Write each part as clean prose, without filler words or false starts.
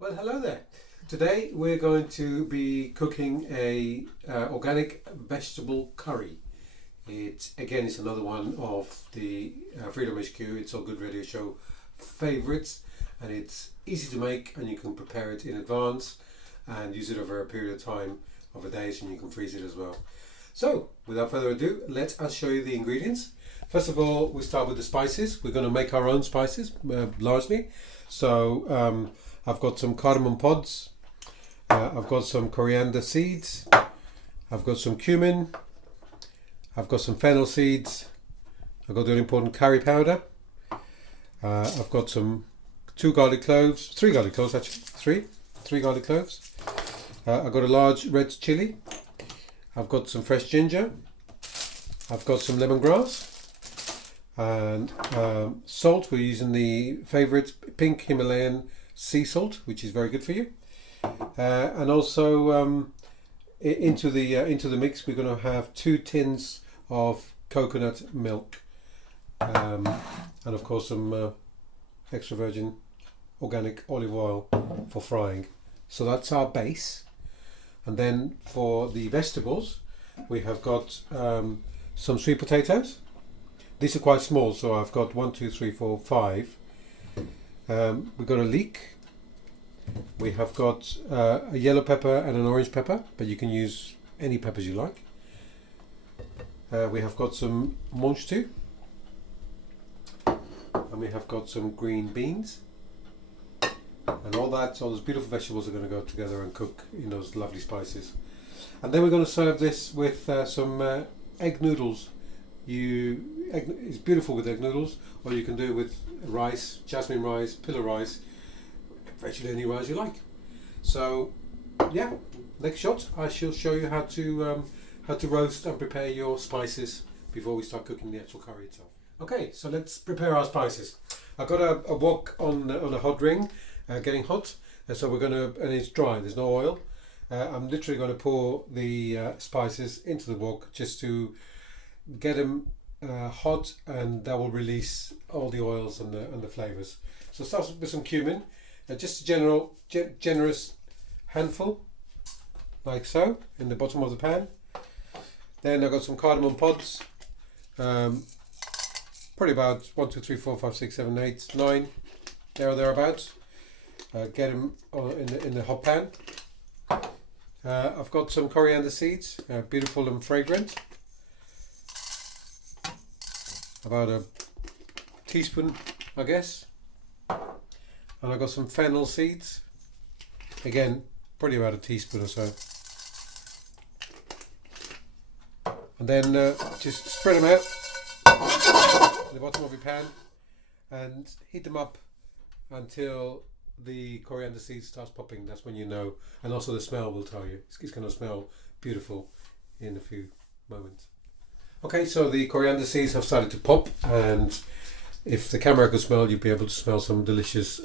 Well, hello there. Today we're going to be cooking a organic vegetable curry. It's another one of the Freedom HQ It's All Good Radio Show favourites, and it's easy to make, and you can prepare it in advance and use it over a period of time of a day, and you can freeze it as well. So, without further ado, let us show you the ingredients. First of all, we start with the spices. We're going to make our own spices largely. So I've got some cardamom pods, I've got some coriander seeds, I've got some cumin, I've got some fennel seeds, I've got the important curry powder, I've got some three garlic cloves actually, three garlic cloves. I've got a large red chilli, I've got some fresh ginger, I've got some lemongrass, and salt. We're using the favourite pink Himalayan sea salt, which is very good for you. And also into the mix, we're going to have 2 tins of coconut milk, and of course some extra virgin organic olive oil for frying. So that's our base. And then for the vegetables, we have got some sweet potatoes. These are quite small, so I've got 1, 2, 3, 4, 5. We've got a leek. We have got a yellow pepper and an orange pepper, but you can use any peppers you like. We have got some monchtu, and we have got some green beans, and all those beautiful vegetables are going to go together and cook in those lovely spices. And then we're going to serve this with some egg noodles. It's beautiful with egg noodles, or you can do it with rice, jasmine rice, pillar rice, virtually any rice you like. So yeah, next shot I shall show you how to roast and prepare your spices before we start cooking the actual curry itself. Okay, so let's prepare our spices. I've got a wok on a hot ring, getting hot, and so and it's dry, there's no oil. I'm literally going to pour the spices into the wok just to get them hot, and that will release all the oils and the flavors. So start with some cumin, just a generous handful, like so, in the bottom of the pan. Then I've got some cardamom pods, probably about 1, 2, 3, 4, 5, 6, 7, 8, 9, there or thereabouts. Get them in the hot pan. I've got some coriander seeds, beautiful and fragrant. About a teaspoon, I guess. And I've got some fennel seeds, again probably about a teaspoon or so. And then just spread them out in the bottom of your pan and heat them up until the coriander seeds starts popping. That's when you know, and also the smell will tell you. It's going to smell beautiful in a few moments. Okay, so the coriander seeds have started to pop, and if the camera could smell, you'd be able to smell some delicious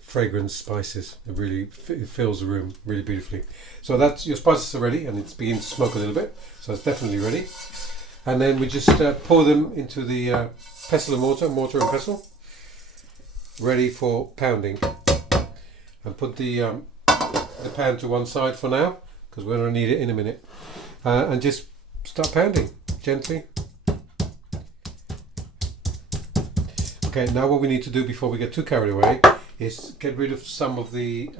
fragrant spices. It fills the room really beautifully. So that's your spices are ready, and it's beginning to smoke a little bit, so it's definitely ready. And then we just pour them into the pestle and mortar and pestle, ready for pounding. And put the pan to one side for now, because we're going to need it in a minute. And just start pounding gently. Okay, now what we need to do before we get too carried away is get rid of some of the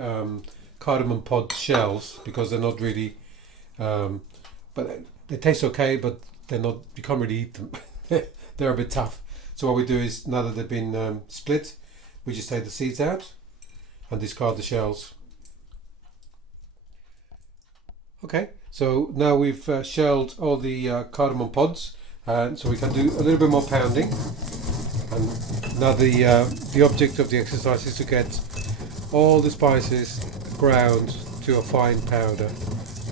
cardamom pod shells, because they're not really, but they taste okay, but they're not, you can't really eat them. They're a bit tough. So what we do is, now that they've been split, we just take the seeds out and discard the shells. Okay, so now we've shelled all the cardamom pods, so we can do a little bit more pounding. And now the object of the exercise is to get all the spices ground to a fine powder.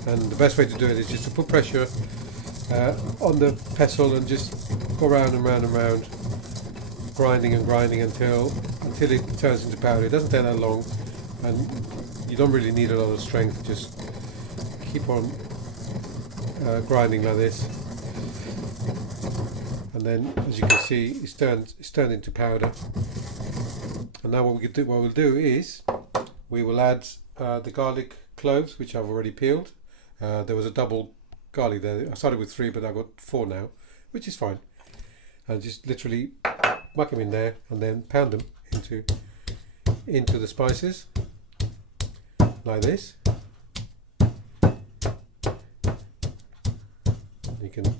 And the best way to do it is just to put pressure on the pestle and just go round and round and round, grinding and grinding until it turns into powder. It doesn't take that long, and you don't really need a lot of strength. Just keep on grinding like this, and then as you can see, it's turned into powder. And now what we'll do is we will add the garlic cloves, which I've already peeled. There was a double garlic there. I started with 3, but I've got 4 now, which is fine. And just literally whack them in there and then pound them into the spices like this. You can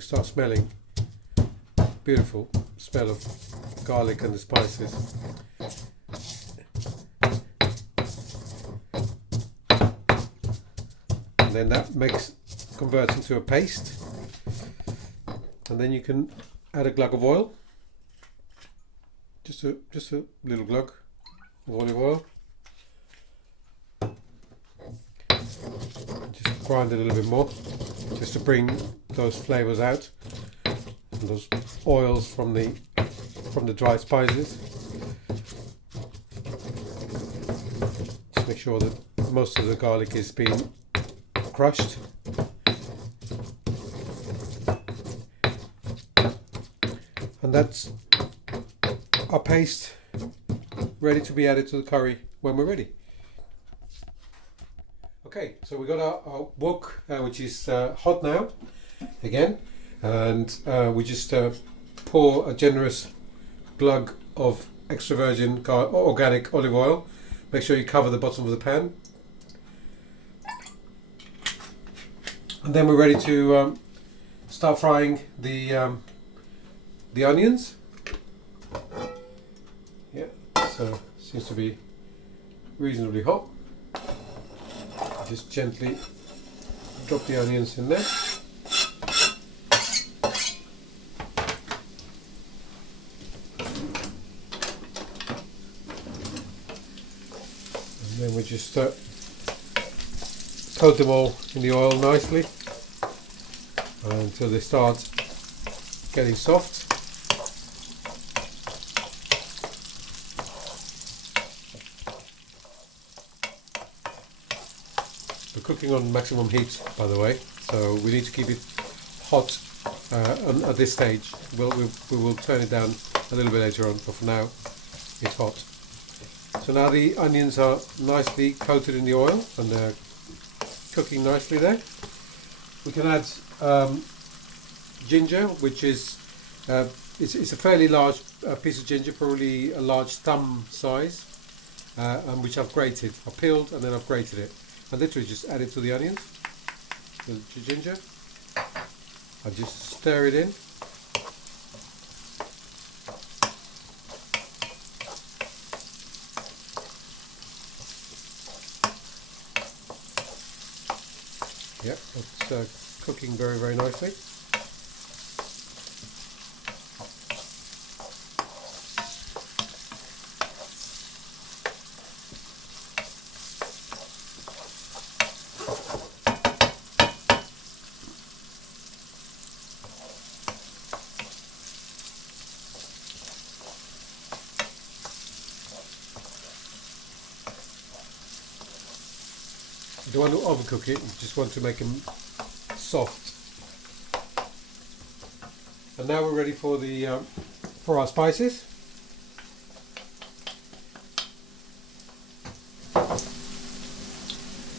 start smelling beautiful smell of garlic and the spices. And then that converts into a paste, and then you can add a glug of oil, just a little glug of olive oil. Just grind it a little bit more, just to bring those flavors out and those oils from the dry spices. Just make sure that most of the garlic is being crushed. And that's our paste ready to be added to the curry when we're ready. Okay, so we got our wok, which is hot now again, and we just pour a generous glug of extra virgin organic olive oil. Make sure you cover the bottom of the pan, and then we're ready to start frying the onions. Yeah, so seems to be reasonably hot. Just gently drop the onions in there. And then we just coat them all in the oil nicely until they start getting soft. We're cooking on maximum heat, by the way, so we need to keep it hot at this stage. We will turn it down a little bit later on, but for now it's hot. So now the onions are nicely coated in the oil and they're cooking nicely there. We can add ginger, which is it's a fairly large piece of ginger, probably a large thumb size, and which I've grated. I peeled and then I've grated it. I literally just add it to the onions, the ginger. I just stir it in. Yep, it's cooking very, very nicely. You don't want to overcook it, you just want to make them soft. And now we're ready for our spices.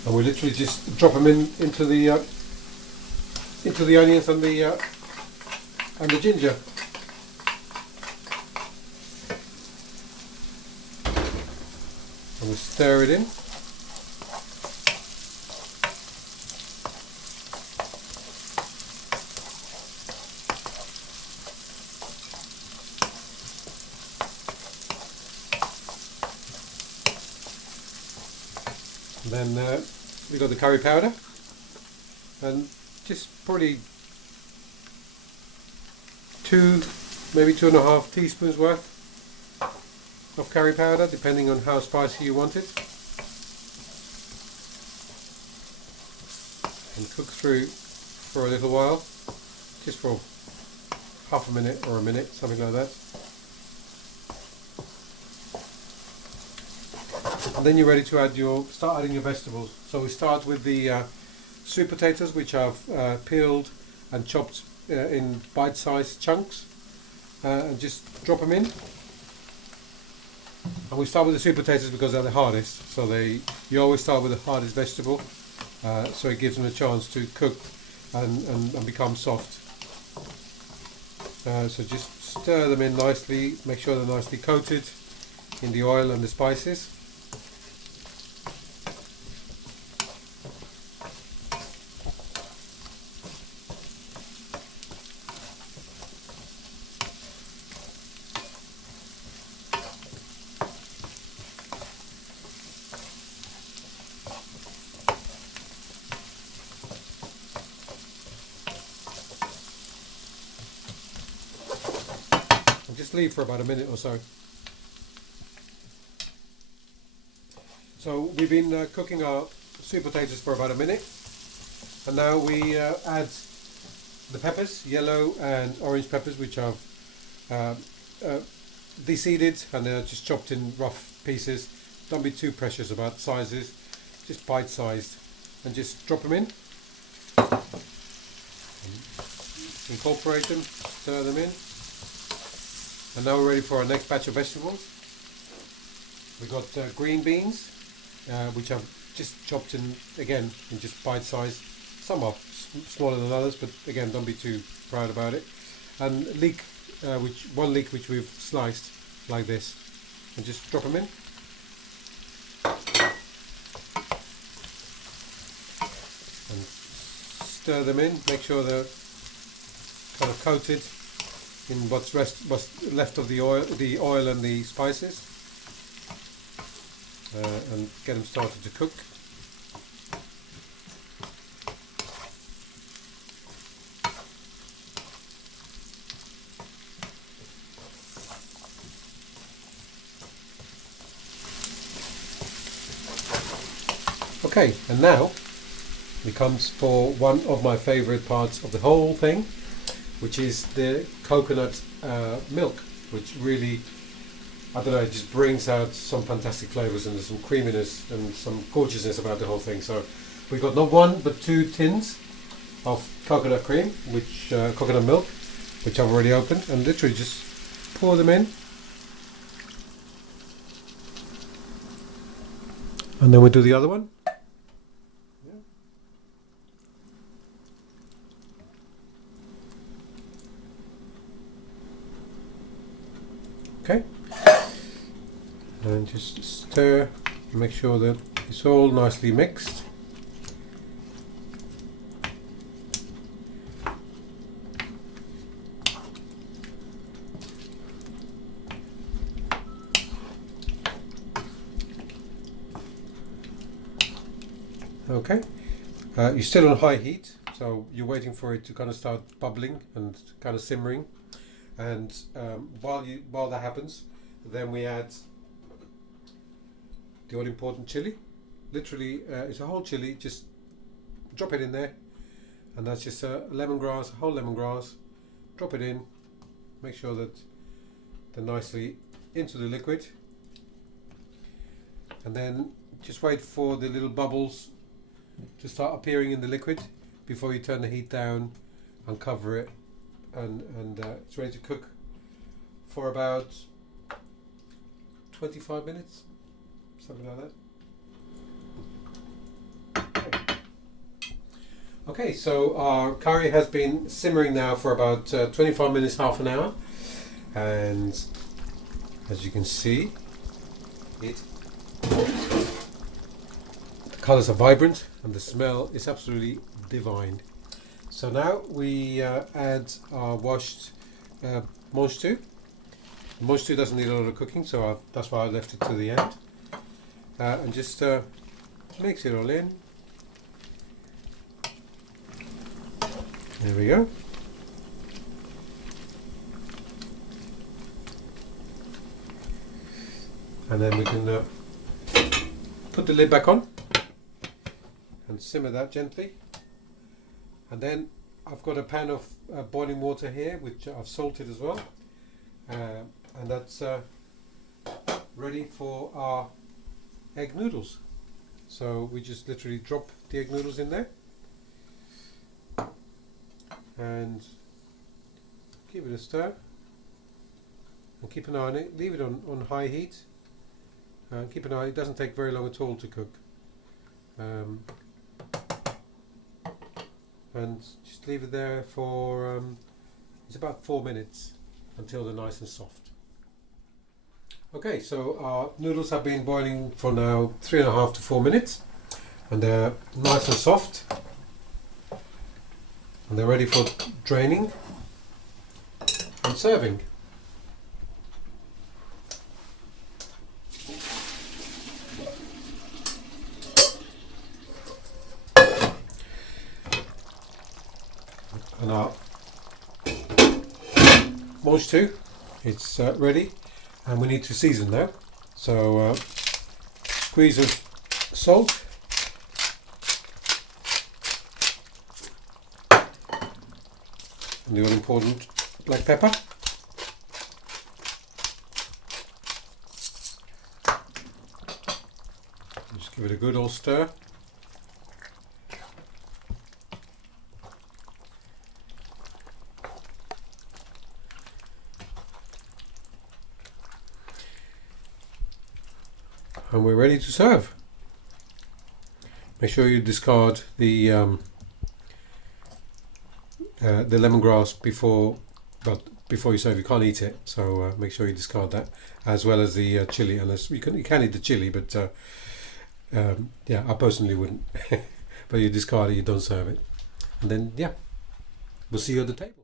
And we literally just drop them into the onions and the ginger. And we stir it in. Then we got the curry powder, and just probably maybe 2.5 teaspoons worth of curry powder, depending on how spicy you want it, and cook through for a little while, just for half a minute or a minute, something like that. And then you're ready to start adding your vegetables. So we start with the sweet potatoes, which I've peeled and chopped in bite-sized chunks, and just drop them in. And we start with the sweet potatoes because they're the hardest. So you always start with the hardest vegetable, so it gives them a chance to cook and become soft. So just stir them in nicely, make sure they're nicely coated in the oil and the spices. And just leave for about a minute or so. So we've been cooking our sweet potatoes for about a minute, and now we add the peppers, yellow and orange peppers, which I've de-seeded and they're just chopped in rough pieces. Don't be too precious about sizes, just bite-sized, and just drop them in. Incorporate them, stir them in, and now we're ready for our next batch of vegetables. We've got green beans, which I've just chopped in again in just bite-sized. Some are smaller than others, but again, don't be too proud about it. And one leek which we've sliced like this, and just drop them in. And stir them in. Make sure they're kind of coated in what's left of the oil and the spices, and get them started to cook. Okay, and now it comes for one of my favourite parts of the whole thing, which is the coconut milk, which really, I don't know, it just brings out some fantastic flavours and there's some creaminess and some gorgeousness about the whole thing. So we've got not one but 2 tins of coconut cream, coconut milk, which I've already opened, and literally just pour them in. And then we do the other one. Okay, and just stir, make sure that it's all nicely mixed. Okay, you're still on high heat, so you're waiting for it to kind of start bubbling and kind of simmering. And while that happens, then we add the all important chili. Literally, it's a whole chili. Just drop it in there, and that's just a lemongrass, a whole lemongrass. Drop it in. Make sure that they're nicely into the liquid, and then just wait for the little bubbles to start appearing in the liquid before you turn the heat down and cover it. And it's ready to cook for about 25 minutes, something like that. Okay, so our curry has been simmering now for about 25 minutes, half an hour, and as you can see, the colours are vibrant and the smell is absolutely divine. So now we add our washed mange tout. Mange tout doesn't need a lot of cooking, so that's why I left it to the end. And just mix it all in. There we go. And then we can put the lid back on and simmer that gently. And then I've got a pan of boiling water here, which I've salted as well, and that's ready for our egg noodles. So we just literally drop the egg noodles in there and give it a stir and keep an eye on it. Leave it on high heat Keep an eye, it doesn't take very long at all to cook. And just leave it there for it's about 4 minutes until they're nice and soft. Okay, so our noodles have been boiling for now 3.5 to 4 minutes, and they're nice and soft, and they're ready for draining and serving. And our mange tout, it's ready, and we need to season now. So squeeze of salt, and the all important black pepper, just give it a good old stir. And we're ready to serve. Make sure you discard the lemongrass before you serve. You can't eat it, so make sure you discard that, as well as the chili. Unless you can eat the chili, but yeah, I personally wouldn't. But you discard it, you don't serve it, and then yeah, we'll see you at the table.